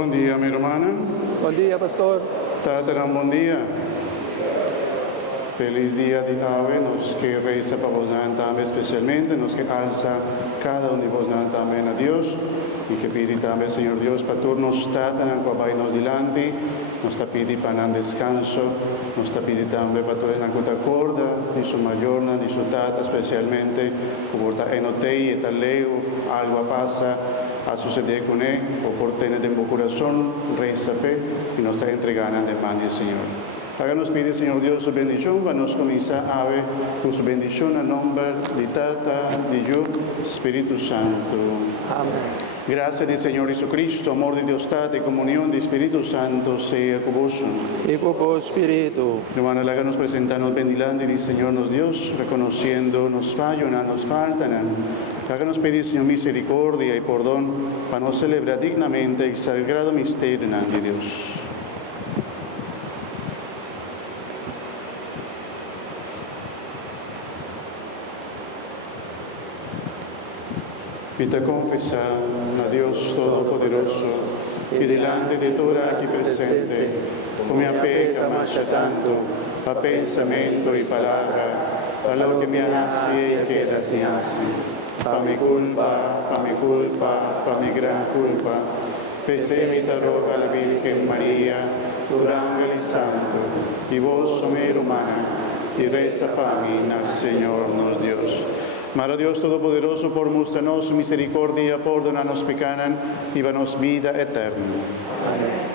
Buen día, mi hermana. Buen día, pastor. Tatarán, buen día. Feliz día de nave, nos que reza para vos también especialmente, nos que alza cada uno de vos también a Dios y que pide también, Señor Dios, para turnos tatanan para nos delante, nos está pide para un descanso, nos está pide también para toda la cuenta corda, de su mayor, de su tata especialmente, por ta enotei y tal leo, algo pasa a suceder con él, o por tener en su corazón, reza fe y nos está entregando de pan del Señor. Háganos pide, Señor Dios, su bendición. Vamos a comenzar a ver con su bendición a nombre de Tata, de Yo, Espíritu Santo. Amén. Gracias del Señor Jesucristo, amor de Dios, de comunión de Espíritu Santo, sea con vos. Y con vos, Espíritu. Hermanos, háganos presentarnos bendelante del Señor nos Dios, reconociendo nos fallan, nos faltan. Háganos pedir, Señor, misericordia y perdón para nos celebrar dignamente el sagrado misterio de Dios. Vita confesar a Dios Todopoderoso y delante de toda aquí presente, como me apega más tanto a pensamiento y palabra, a lo que me hace y queda sin hace. Pa mi culpa, pa mi gran culpa, pese mi roga la Virgen María, tu ángel y santo, y vos, mi humana, y reza para mí, Señor nos Dios. Mara Dios Todopoderoso, por mostrarnos su misericordia, perdonarnos pecanan y danos vida eterna. Amén.